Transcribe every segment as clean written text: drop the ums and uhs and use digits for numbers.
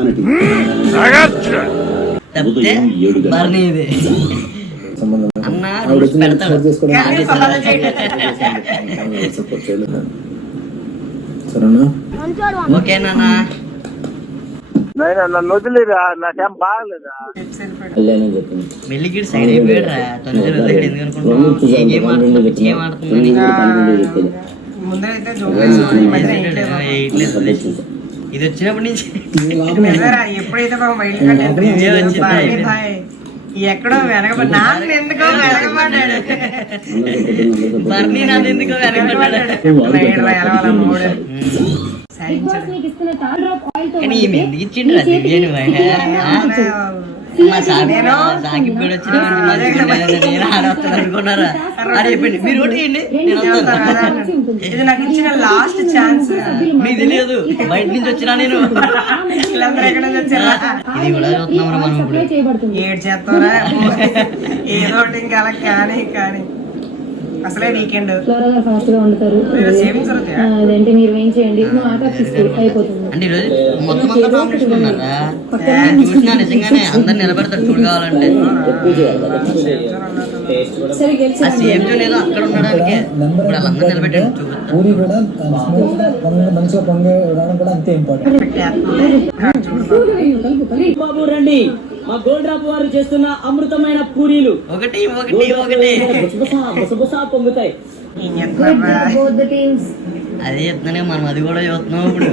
మనకి ఓకేనా నన్ను వదిలేరా, నాకేం బాగలేదా. మెల్లిగిడి సైడ్ అయిపోయాడురా. తొందర ఎందుకు అనుకుంటున్నావు? ఏ గేమ్ ఆడుతుంది, ఏం ఆడుతుందని ఇది వచ్చినప్పటి నుంచి ఎప్పుడైతే ఎక్కడో వెనకబడి నాన్న ఎందుకో వెనకబడ్డాడు, బర్నీ నాన్న ఎందుకో వెనకబడ్డాడు. కానీ ఈమె ఎందుకు ఇచ్చిండ్రా దివ్యను? సాకిబ్ కూడా వచ్చిన నేను ఆడొస్తాను అనుకున్నారా? ఆడ చెప్పండి మీరు ఒకటి చేయండి, ఇది నాకు ఇచ్చిన లాస్ట్ ఛాన్స్. మీకు తెలియదు బయట నుంచి వచ్చినా నేను. ఇది కూడా చూస్తున్నాం మనం ఇప్పుడు. ఏడు చేస్తారా ఏదో ఒకటి ఇంకా అలా కానీ కానీ అసలే వీకెండ్ ఫాస్ట్ గా వండుతారు. సేవింగ్స్ అదేంటి మీరు ఏం చేయండి, అయిపోతుంది. అంటే ఈరోజు మొత్తం అంతా కాంపిటీషన్ ఉన్నారా? చూసినా నిజంగానే అందరు నిలబెడతారు చూడు కావాలంటే. ఆ సేమ్ జోన్ ఏదో అక్కడ ఉండడానికి ఇప్పుడు వాళ్ళందరూ నిలబెట్టాడు బాబు రండి, మా గోల్డ్ డ్రాప్ వారు చేస్తున్న అమృతమైన పూరీలు ఒకటి ఒకటి ఒకటి పొంగుతాయి. అదే చెప్తానే మనం అది కూడా చూస్తున్నాం ఇప్పుడు.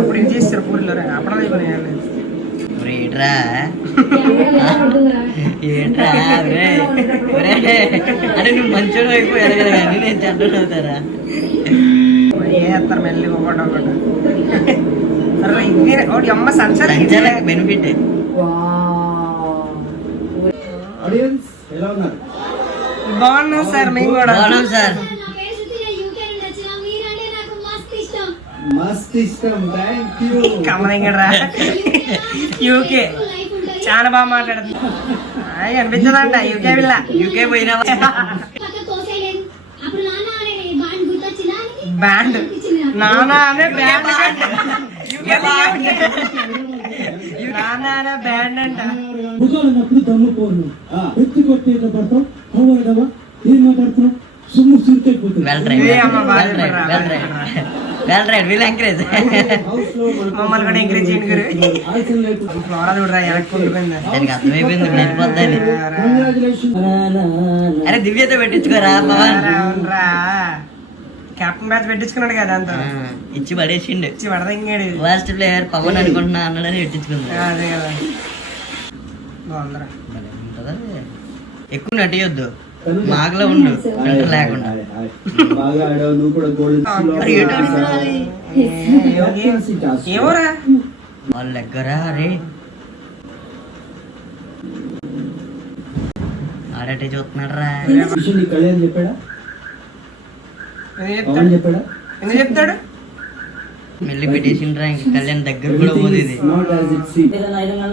అప్పుడు ఏం చేస్తారు పూరిలో అప్పుడు ఏంట్రా ఏంట్రా అంటే నువ్వు మంచోడు అయిపోయారు కదా కానీ నేను చెడ్డోడు అవుతారా? చేస్తారు మెల్లి ఒకటి అమ్మ సంచాలకి బెనిఫిట్. బాగున్నాం సార్, మేము కూడా బాగున్నాం సార్. కమలింగడ్రా యూకే చాలా బాగా మాట్లాడుతుంది. అనిపించదంట యూకే పిల్ల. యూకే పోయినా బ్యాండ్ నానా అనే బ్యాండ్ నానా అనే బ్యాండ్ అంట. ముఖాలన్నప్పుడు దమ్ము పోను ఎత్తి కొట్టేట పడతాం హోవాడవా ఏం మాట్లాడుతున్నావు సుమ్ము సురికైపోతుంది. మమ్మల్ని కూడా ఎంకరేజ్ చేయండి. ఫ్లోరా చూడరా ఎలక్ట్రిపోయింది. దానికి అర్థమైపోయింది వెళ్ళిపోద్దని. అరే దివ్యతో పెట్టించుకోరా కెప్టెన్ మ్యాచ్ పెట్టించుకున్నాడు కదా అంతా ఇచ్చి పడేసిండు. ఇచ్చి పడదంగాడు. ఫస్ట్ ప్లేయర్ పవన్ అనుకుంటున్నా అన్నాడని పెట్టించుకున్నా. అదే కదా బాగుందరా. ఎక్కువ నటియొద్దు, మాగలో ఉండు ఫిల్టర్ లేకుండా. ఏమోరా వాళ్ళ దగ్గరా రే ఆడటే చూస్తున్నాడు రా. ఎందుకు చెప్తాడు? మెల్లి పెట్టేసిండ్రా. ఇంక కళ్యాణ్ దగ్గర కూడా పోతుంది.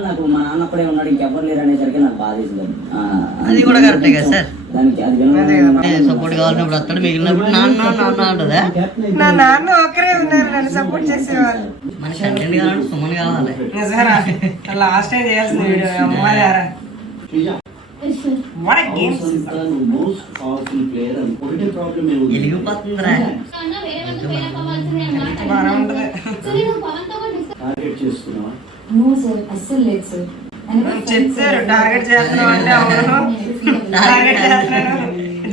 నాకు మా నాన్న అప్పుడే ఉన్నాడు, ఇంకెవ్వరు లేరు అనేసరికి నాకు బాధేసింది. అది కూడా కరెక్టే కదా సార్. దానికి సపోర్ట్ కావాలన్నప్పుడు వస్తాడు, మిగిలినప్పుడు నాన్న నాన్న అంటదా? నా నాన్న ఒకరే ఉన్నారు నన్ను సపోర్ట్ చేసేవాళ్ళు. మన కంటెంట్ కావాలంటే సుమన్ కావాలి. నిజారా లాస్ట్ టైం చేయాల్సిన వీడియో అమ్మాయారా. వెలిగిపోతుందిరా. బాగా ఉంటది. చెప్పారు టార్గెట్ చేస్తున్నాం అంటే అవును, టార్గెట్ చేస్తున్నాను.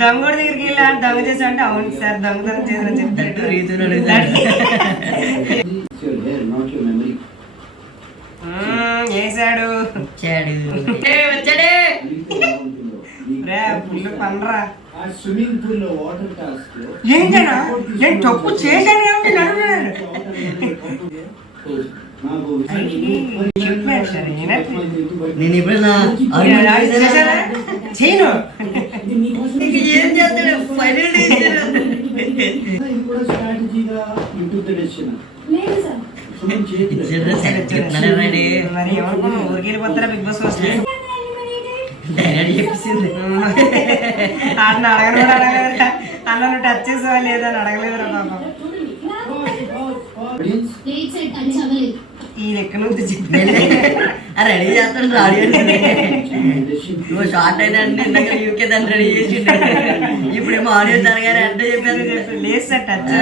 దొంగ దగ్గరికి వెళ్ళి దొంగ చేసా అంటే అవును సార్ దొంగతనం చేసిన చెప్తారు. వేసాడు వచ్చాడే ఫుల్ పనరా. స్విమ్మింగ్ పూల్ లో వాటర్ టాస్క్ ఏంటన్నా నేను తప్పు చేశాను కాబట్టి నేను ఎప్పుడైనా చేయను. ఏం చేస్తాడు ఫైనల్ మరి ఏమనుకున్నావు ఊరికి వెళ్ళిపోతారా బిగ్ బాస్ వస్తే చెప్పింది. ఆడిని అడగను కూడా అడగలేదా అన్నను టచ్ చేసావా లేదా అని అడగలేదురా పాపం. ఈ లెక్క నుంచి రెడీ చేస్తాను ఆడియన్స్. నువ్వు షార్ట్ అయినా అంటే ఇందాక యూకే దాన్ని రెడీ చేసిండు. ఇప్పుడేమో ఆడియన్స్ జరగాలి అంటే చెప్పారు. లేదు సార్ టచ్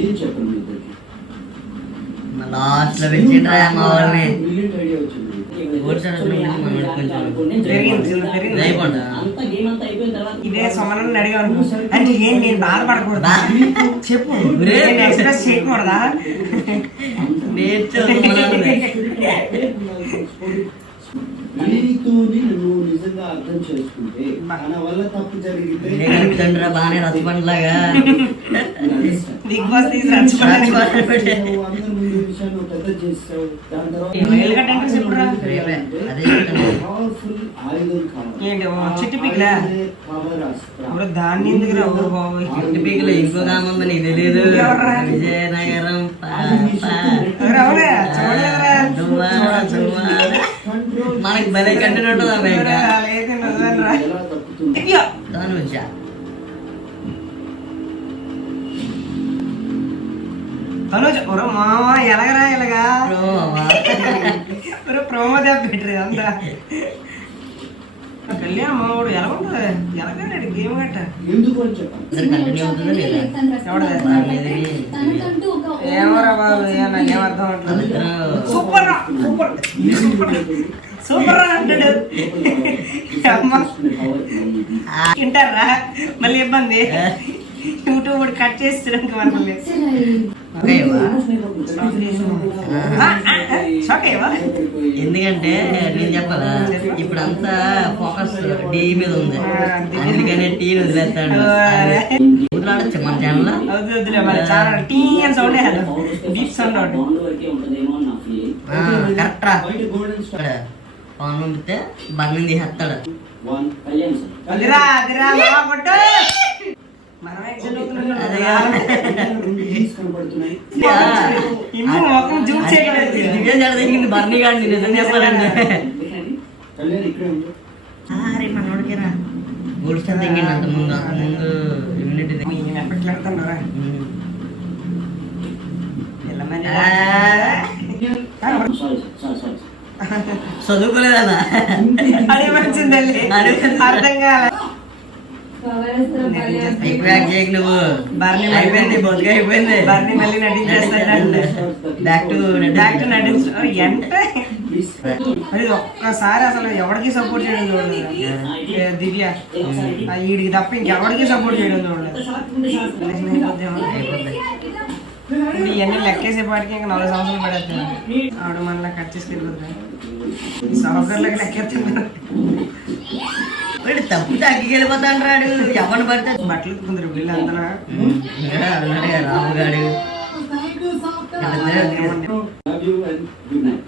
ఏం చెప్పండి మీ ఇద్దరికి? లాస్ట్ లో పెట్టిండ్రా మా వాళ్ళని. బ్రిలియంట్ ఐడియా వచ్చింది. అంత గేమ్ అంతా అయిపోయిన తర్వాత ఇదే సోమనని అడిగాను అంటే ఏం నేను బాధపడకూడదా చెప్పు, నేను ఎక్స్ప్రెస్ చేయకూడదా? నీతోని నువ్వు నిజంగా అర్థం చేసుకుంటే మన వల్ల తప్పు జరిగితే బాగానే రసపండ్లాగా బిగ్ బాస్ తీసి అందరి ముందు విషయాన్ని నువ్వు పెద్ద చేస్తావు. దాని తర్వాత పవర్ఫుల్ ఆయుధం కావాలి. చిట్టి పిక్లా పవర్ అస్త్రం. ఇప్పుడు దాన్ని ఎందుకు రావు బాబు? ఇంటి పీకులు ఇంకో కామంది నీకు తెలియదు. విజయనగరం అవునా చూడలేదురా. మనకి భలే కంటిన్యూ ఉంటుందా బయట లేదు నిజంరా. ఎలా తప్పుతుంది? తనుజ తనుజ ఒరే మామ ఎలాగరా ఇలాగా ఒరే ప్రోమో పెట్టరు అంతా. కళ్యాణ్ మామూడు ఎలా ఉంటుంది ఎలాగండి గేమ్ గట్ట ఎందుకు అని చెప్పాను. కంటిన్యూ అవుతుందా లేదా? ఏమరా బాబు ఏమర్థం అవట్లేదు. సూపర్ రా సూపర్ సూపర్ సూపర్ రా అంటాడు. తింటారా మళ్ళీ ఇబ్బంది. యూట్యూబ్ కట్ చేస్తున్నానికి మనల్ని ఎందుకంటే నేను చెప్పాలా ఇప్పుడు అంతా ఫోకస్ డి మీద ఉంది, అందుకనే టీ వదిలేస్తాడు. వదిలాడచ్చు మన ఛానల్ వద్దులే మన ఛానల్ టీ అని సౌండ్ డీప్ సౌండ్ బాండ్ వరకే ఉంటుందేమో అని నా ఫీలింగ్. కరెక్ట్ రా. పవన్ పంపితే బంధం తీసేస్తాడు. కళ్యాణ్ సార్ అదిరా అదిరా పట్టు మనమే కనపడుతున్నాయి. బర్నీ గాడి నిజం చెప్పాలండి. కళ్యాణ్ ఇక్కడే ఉంది. అరే మనోడికిరా గోల్డ్ స్టార్ తెంగిండి అంత ముందు ఇమ్యూనిటీ ఎప్పట్లాడుతున్నారా చదువుకోలేదన్నా అది మంచిందండి అర్థం కాలే. నువ్వు అయిపోయింది బొద్దుగా అయిపోయింది. బర్నీ మళ్ళీ నటించేస్తాడు. బ్యాక్ టు నటించు ఎంత అది ఒక్కసారి అసలు ఎవరికి సపోర్ట్ చేయడం చూడలేదు దివ్య. వీడికి తప్ప ఇంకెవరికి సపోర్ట్ చేయడం చూడలేదు. ఇప్పుడు ఇవన్నీ లెక్కేసేపాటికి ఇంకా 4 సంవత్సరాలు పడేస్తాను. ఆవిడ మళ్ళీ కట్ చేసుకెళ్ళిపోతుంది. ఈ సౌకర్యాలకు లెక్కేస్తున్నాడు. తప్పు తగ్గి వెళ్ళిపోతాడు రాడు. ఎవరిని పడితే బట్టలు ఉతుకుందరు bill అంతనా రాముగాడు. Love you and good night.